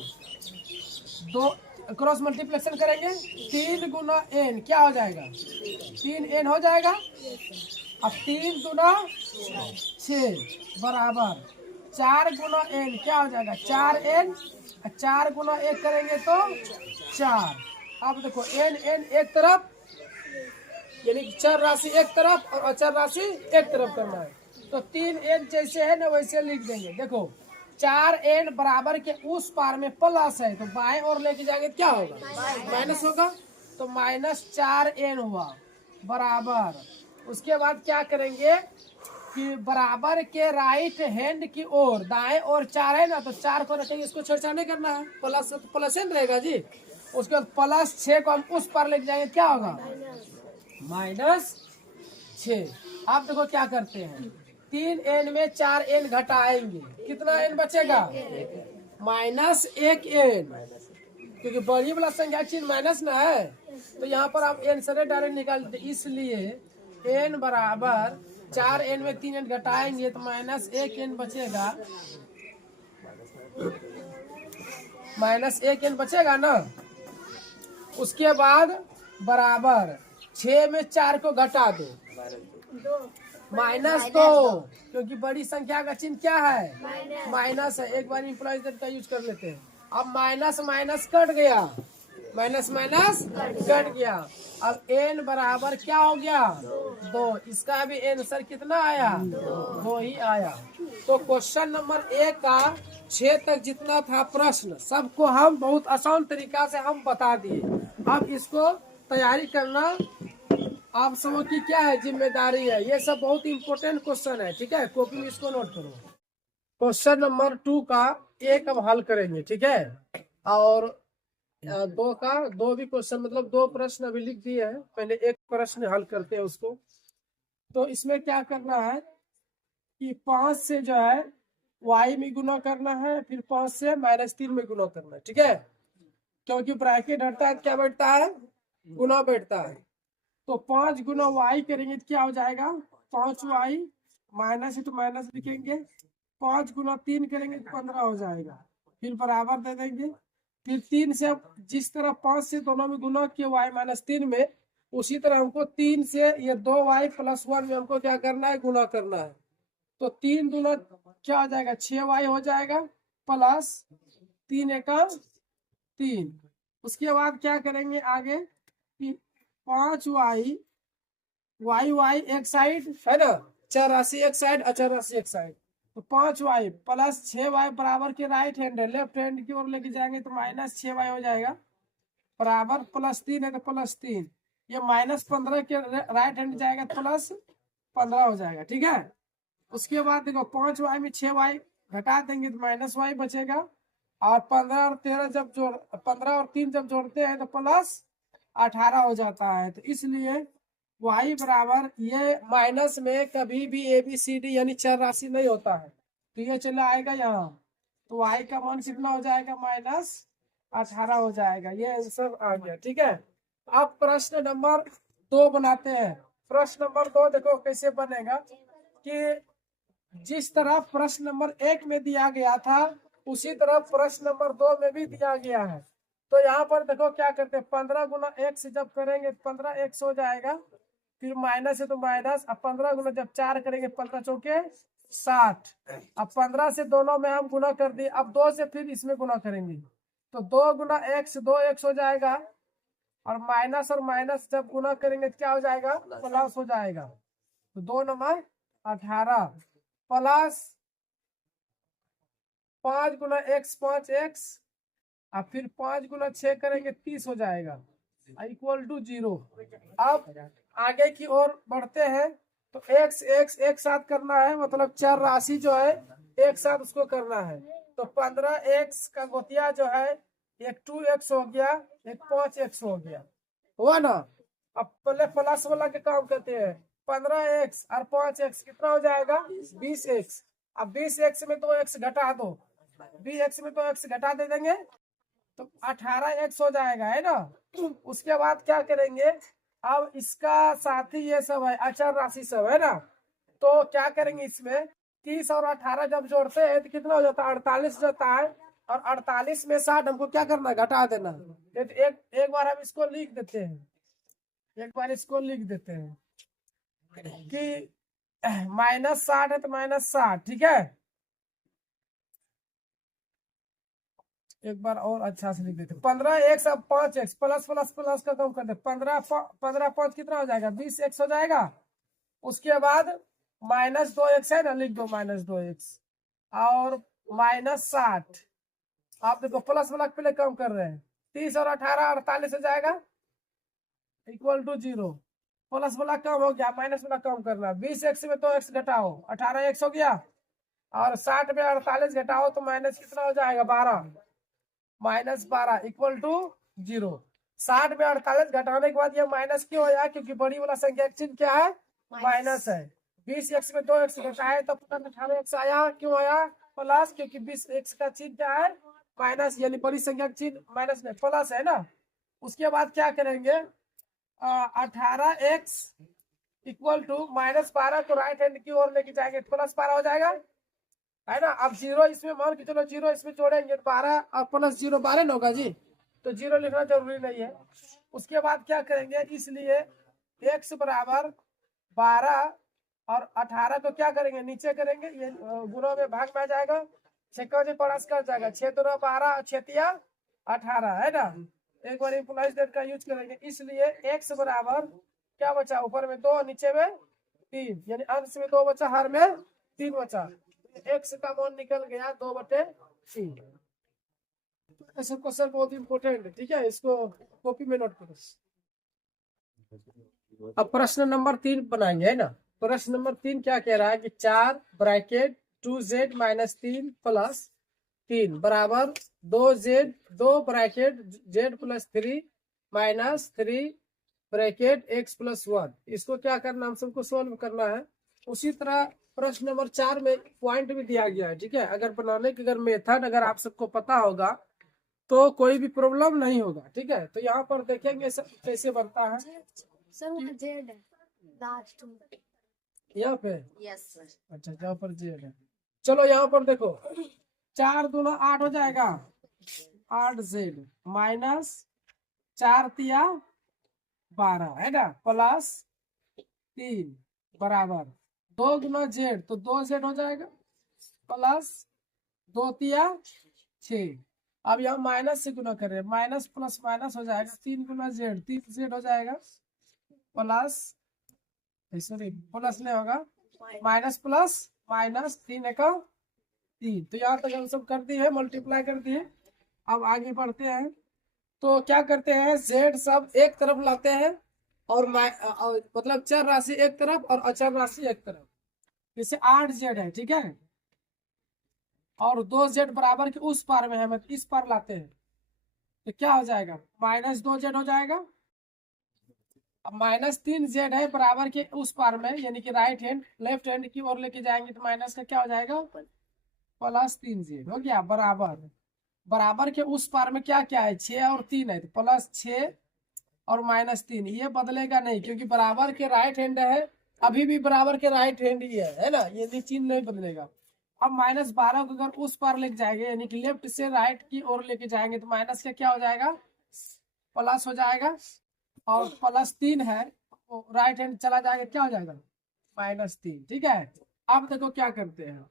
2 क्रॉस मल्टीप्लेक्शन करेंगे, 3 गुना n क्या हो जाएगा, 3n हो जाएगा। अब 3 गुना 6 बराबर 4 गुना n क्या हो जाएगा, 4n। 4 गुना 1 करेंगे तो 4। अब देखो n एक तरफ, यानी चर राशि एक तरफ और अचर राशि एक तरफ करना है। तो 3n जैसे है ना वैसे लिख देंगे। देखो 4n बराबर के उस पार में प्लस है, तो बाएं और लेके जाएंगे क्या होगा, माइनस होगा। तो -4n हुआ बराबर, उसके बाद क्या करेंगे कि बराबर के राइट हैंड की ओर, दाएं और 4 है ना, तो 4 को रखेंगे, इसको छेड़छाड़ नहीं करना है, प्लस तो प्लस एन रहेगा जी। उसके बाद +6 को हम उस पार लेके जाएंगे, क्या होगा, -6। अब देखो क्या करते हैं, 3n में 4n घटाएंगे, कितना n बचेगा, -1n, क्योंकि बड़ी वाला संख्या चिन्ह माइनस ना है। तो यहाँ पर आप n से डायरेक्ट निकालते, इसलिए n बराबर 4n में 3n घटाएंगे तो -1n बचेगा, -1n बचेगा ना। उसके बाद बराबर 6 में 4 को घटा दो, -2, क्योंकि बड़ी संख्या का चिन्ह क्या है, माइनस है। एक बार इम्प्लॉइज का यूज कर लेते हैं। अब माइनस माइनस कट गया, माइनस माइनस कट गया। अब n बराबर क्या हो गया, 2। इसका भी आंसर कितना आया, 2 ही आया। तो क्वेश्चन नंबर 1 का 6 तक जितना था प्रश्न, सबको हम बहुत आसान तरीका से हम बता दिए। अब इसको तैयारी करना आप सबों की क्या है, जिम्मेदारी है। ये सब बहुत इंपॉर्टेंट क्वेश्चन है, ठीक है, कॉपी में इसको नोट करो। क्वेश्चन नंबर 2 का 1 अब हल करेंगे, ठीक है। और 2 का 2 भी क्वेश्चन, मतलब 2 प्रश्न अभी लिख दिए हैं, पहले एक प्रश्न हल करते हैं उसको। तो इसमें क्या करना है कि 5 से जो है y में गुना करना है, फिर 5 से -3 में गुना करना है, ठीक है। क्योंकि ब्रैकेट हटता है क्या बैठता है, गुना बैठता है। तो 5 गुना y करेंगे तो क्या हो जाएगा, 5y, माइनस है तो माइनस लिखेंगे। 5 गुना 3 करेंगे तो 15 हो जाएगा, फिर बराबर दे देंगे। फिर 3 से, जिस तरह 5 से दोनों में गुना किया y -3 में, उसी तरह हमको 3 से ये 2y + 1 में हमको क्या करना है, गुना करना है। तो 3 दूना क्या हो जाएगा, 6y हो जाएगा, प्लस 3 एका 3। उसके बाद क्या करेंगे आगे कि 5y, y एक साइड है ना, चर राशि एक साइड, अचर राशि एक साइड। तो 5y प्लस 6y बराबर के राइट हैंड है, लेफ्ट हैंड की ओर लेके जाएंगे तो -6y हो जाएगा, बराबर +3 है तो +3। ये -15 के राइट हैंड जाएगा तो +15 हो जाएगा, ठीक है। उसके बाद देखो 5y में 6y घटा देंगे तो -y बचेगा। और 15 और 13 जब 15 और 3 जब जोड़ते हैं तो +18 हो जाता है। तो इसलिए y बराबर, ये माइनस में कभी भी ABCD यानी चर राशि नहीं होता है। तो ये चला आएगा यहाँ, तो y का मान कितना हो जाएगा, -18 हो जाएगा। ये आंसर आ गया। ठीक है, अब प्रश्न नंबर 2 बनाते हैं। प्रश्न नंबर 2 देखो कैसे बनेगा कि जिस तरह प्रश्न नंबर 1 में दिया गया था उसी तरह प्रश्न नंबर 2 में भी दिया गया है। तो यहाँ पर देखो क्या करते हैं, 15 गुना 1 से जब करेंगे 15 1 हो जाएगा, फिर माइनस है तो माइनस, अब 15 गुना जब 4 करेंगे 15 चौके 60, अब 15 से दोनों में हम गुना कर दिए, अब 2 से फिर इसमें गुना करेंगे, तो 2 गुना 1 2 1 हो जाएगा, और माइनस जब गुना करेंगे तो क्या हो जाएगा, प्लस हो जाएगा। तो 2 नंबर 18 प्लस 5 गुना x 5x, और फिर 5 गुना 6 करेंगे 30 हो जाएगा, इक्वल टू 0। अब आगे की ओर बढ़ते हैं, तो एक साथ करना है, मतलब चार राशि जो है एक साथ उसको करना है। तो 15x का गोतिया जो है एक 2x हो गया, एक 5x हो गया, हुआ ना। अब पहले प्लस वाला के काम करते हैं, 15x और 5x कितना हो जाएगा, 20x। अब 20x में 2x घटा दो, 20x में 2x घटा दे देंगे तो 18x हो जाएगा, है ना। उसके बाद क्या करेंगे, अब इसका साथी ये सब है, अचर राशि सब है ना, तो क्या करेंगे इसमें 30 और 18 जब जोड़ते हैं तो कितना हो जाता है, 48 जाता है, और 48 में 60 हमको क्या करना है, घटा देना। तो एक बार हम इसको लिख देते हैं, कि -60 है तो -60, ठीक है। एक बार और अच्छा से लिख देते, 15x अब 5x, प्लस प्लस प्लस का कम कर दे, 15 5 कितना हो जाएगा, 20x हो जाएगा। उसके बाद -2x है ना, लिख दो -2x, और -60। आप देखो प्लस वाला पहले कम कर रहे हैं, 30 और 18 48 हो जाएगा, इक्वल टू 0। प्लस वाला कम हो गया, माइनस वाला कम करना, 20x में 2x घटाओ 18x हो गया, और 60 में 48 घटाओ तो माइनस कितना हो जाएगा, 12, -12 इक्वल टू 0। 60 में 48 घटाने के बाद ये माइनस क्यों आया, क्योंकि बड़ी वाला संख्या चिन्ह क्या है, माइनस है। 20x में 2x घटाए तो 18x आया, क्यों आया, प्लस, क्योंकि 20x का चिन्ह क्या है, माइनस, यानी बड़ी संख्या का चिन्ह माइनस में प्लस है ना। उसके बाद क्या करेंगे, 18x इक्वल टू -12 को राइट हैंड की ओर लेके जाएंगे, +12 हो जाएगा, है ना। अब 0 इसमें मान के चलो, 0 इसमें जोड़ेंगे 12 और प्लस 0 12 ना होगा जी, तो 0 लिखना जरूरी नहीं है। उसके बाद क्या करेंगे, इसलिए x बराबर 12 और 18 को क्या करेंगे, नीचे करेंगे, ये गुणों में भाग में आ जाएगा, 6 का प्लस कर जाएगा, 6 2 12 6 18, है ना। एक बार इम्प्लाइज दैट का यूज करेंगे, इसलिए x बराबर क्या बचा, ऊपर में 2 नीचे में 3, यानी अंश में 2 बचा, हर में 3 बचा, x का मान निकल गया 2/3। ऐसा क्वेश्चन बहुत इंपॉर्टेंट है, ठीक है, इसको कॉपी में नोट करो। अब प्रश्न नंबर 3 बनाएंगे, है ना। प्रश्न नंबर 3 क्या कह रहा है कि 4 ब्रैकेट 2z - 3 + 3 बराबर 2z 2 bracket z + 3 - 3 bracket x + 1। इसको क्या करना, हम सबको सोल्व करना है। उसी तरह प्रश्न नंबर 4 में पॉइंट भी दिया गया है, ठीक है। अगर बनाने के अगर मेथड अगर आप सबको पता होगा तो कोई भी प्रॉब्लम नहीं होगा, ठीक है। तो यहाँ पर देखेंगे सब कैसे बनता है, यहाँ पे, यस सर। अच्छा यहाँ पर जेड है। चलो यहाँ पर देखो, 4 दूना 8 हो जाएगा, 8z -4 तिया 12, है ना, प्लस 3 बराबर 2 गुना z, तो 2z हो जाएगा, प्लस 2 तिया 6। अब यहाँ माइनस से गुना कर रहे हैं, माइनस प्लस माइनस हो जाएगा, 3 गुना z 3z हो जाएगा, प्लस सॉरी प्लस नहीं होगा, माइनस प्लस माइनस 3 का 3। तो यहाँ तक हम सब कर दिए हैं, मल्टीप्लाई कर दिए। अब आगे बढ़ते हैं, तो क्या करते हैं, z सब एक तरफ लाते हैं, और मतलब चर राशि एक तरफ और अचर राशि एक तरफ, जैसे 8z है, ठीक है, और 2z बराबर के उस पार में है, मतलब इस पार लाते हैं, तो क्या हो जाएगा, -2z हो जाएगा। अब -3z है बराबर के उस पार में, यानी कि राइट हैंड लेफ्ट हैंड की ओर लेके जाएंगे तो माइनस का क्या हो जाएगा, प्लस 3z हो गया बराबर। बराबर के उस पार में क्या क्या है, 6 और 3 है, तो प्लस 6 और माइनस 3, ये बदलेगा नहीं क्योंकि बराबर के राइट हैंड है, अभी भी बराबर के राइट हैंड ही है ना, ये चिन्ह नहीं बदलेगा। अब -12 को अगर उस पार लेके जाएंगे यानी कि लेफ्ट से राइट की ओर लेके जाएंगे तो माइनस का क्या हो जाएगा, प्लस हो जाएगा। और +3 है तो राइट हैंड चला जाएगा, क्या हो जाएगा, -3। ठीक है, अब देखो क्या करते हैं,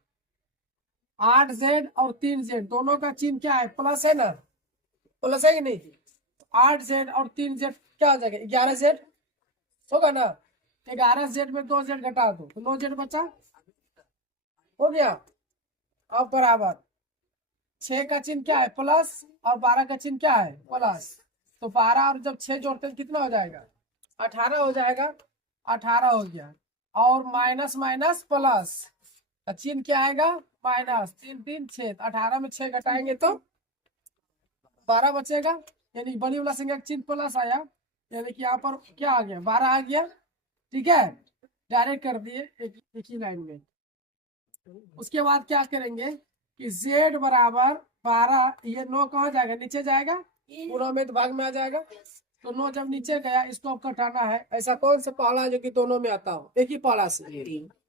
8z और 3z दोनों का चिन्ह क्या है, प्लस है ना, प्लस है कि नहीं, 8z और 3z क्या हो जाएगा, 11z होगा ना। 11z में 2z घटा दो तो 9z बचा, हो गया। अब बराबर 6 का चिन्ह क्या है, प्लस, और 12 का चिन्ह क्या है, प्लस। तो 12 और जब 6 जोड़ते हैं कितना हो जाएगा, 18 हो जाएगा, 18 हो गया। और माइनस माइनस प्लस, चिन्ह क्या आएगा, माइनस, 3 3 6, 18 में 6 घटाएंगे तो 12 बचेगा, यानी बड़ी वाला संख्या का चिन्ह प्लस आया, यानी कि यहाँ पर क्या आ गया, 12 आ गया। ठीक है, डायरेक्ट कर दिए एक ही लाइन में। उसके बाद क्या करेंगे कि z बराबर 12, ये 9 कहाँ जाएगा, नीचे जाएगा, पूरा में तो भाग में आ जाएगा, तो 9 जब नीचे गया इसको अब कटाना है। ऐसा कौन सा पहला जो कि दोनों में आता हो, एक ही पहला से,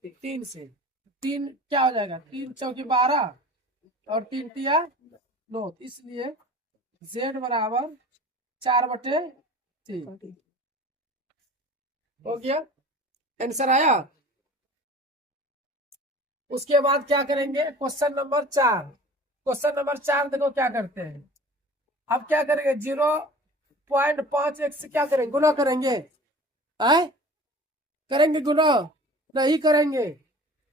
3 से। 3 क्या हो जाएगा, 3 चौकी 12 और 3 तिया 9, इसलिए z बराबर 4/3 हो गया, आंसर आया। उसके बाद क्या करेंगे, क्वेश्चन नंबर 4। क्वेश्चन नंबर 4 देखो क्या करते हैं। अब क्या करेंगे, 0.5x से क्या करेंगे, गुना करेंगे, आए करेंगे गुना, नहीं करेंगे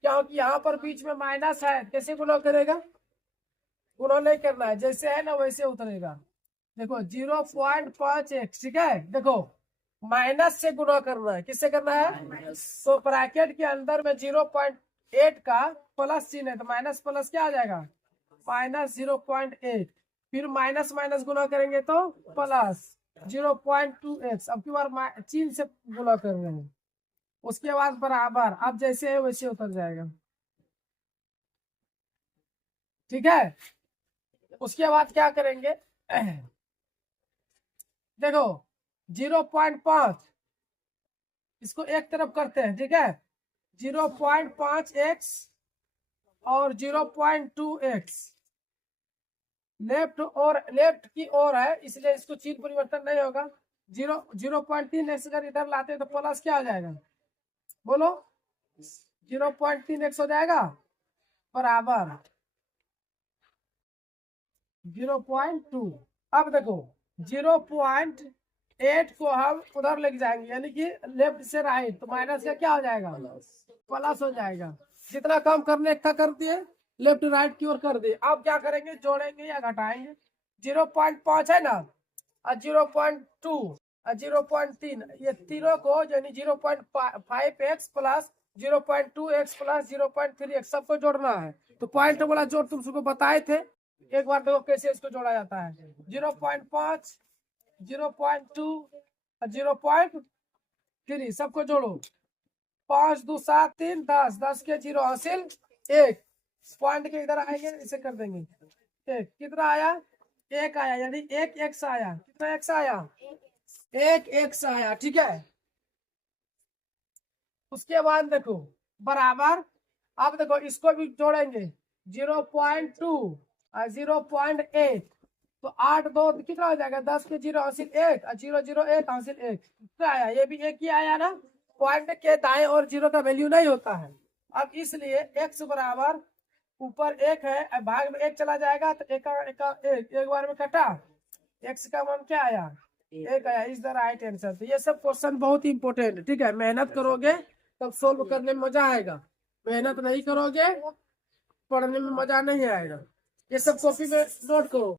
क्योंकि यहाँ पर बीच में माइनस है, कैसे गुना करेगा, गुना नहीं करना है, जैसे है ना वैसे उतरेगा। देखो 0.5x, ठीक है, देखो माइनस से गुना करना है, किससे करना है, तो ब्रैकेट के अंदर में 0.8 का प्लस चिन्ह है तो माइनस प्लस क्या आ जाएगा, -0.8, फिर माइनस माइनस गुना करेंगे तो प्लस 0.2x, अब की बार चिन्ह से गुना कर रहे हैं। उसके बाद बराबर, अब जैसे है वैसे उतर जाएगा। ठीक है, उसके बाद क्या करेंगे, देखो 0.5 इसको एक तरफ करते हैं, ठीक है, 0.5x और 0.2x लेफ्ट की ओर है, इसलिए इसको चिन्ह परिवर्तन नहीं होगा। 0.3x अगर इधर लाते हैं तो प्लस क्या हो जाएगा, बोलो 0.3x हो जाएगा बराबर 0.2। अब देखो 0.8 को हम उधर लेके जाएंगे यानी कि लेफ्ट से राइट, तो माइनस का क्या हो जाएगा, प्लस हो जाएगा। जितना कम करने का कर दिए, लेफ्ट राइट की ओर कर दिए। अब क्या करेंगे, जोड़ेंगे या घटाएंगे, 0.5 है ना, और 0.2 और 0.3, ये तीनों को यानी 0.5x plus 0.2x plus 0.3x सबको जोड़ना है। तो पॉइंट वाला जोड़ तुम सबको बताए थे, एक बार देखो कैसे इसको जोड़ा जाता है, 0.5 0.2 और 0.3 सबको जोड़ो, 5 2 7 3 10, 10 के 0 हासिल 1, पॉइंट के इधर आएंगे इसे कर देंगे 1, कितना आया, 1 आया, यानी 1 x आया, कितना x आया, 1 x आया। ठीक है, उसके बाद देखो बराबर, अब देखो इसको भी जोड़ेंगे 0.2 और 0.8, तो 8 2 कितना हो जाएगा, 10 के 0 हासिल 1 और 0 0 1 हासिल 1, कितना आया, ये भी 1 ही आया ना, पॉइंट के दाएं और 0 का वैल्यू नहीं होता है। अब इसलिए x बराबर ऊपर 1 है, भाग में 1 चला जाएगा तो एक बार में कटा, x का मान क्या आया, 1 आया, इज द राइट आंसर। तो ये सब क्वेश्चन बहुत इंपॉर्टेंट है। ठीक है, मेहनत करोगे तब सोल्व करने में मजा आएगा, मेहनत नहीं करोगे पढ़ने में मजा नहीं आएगा। ये सब कॉपी में नोट करो।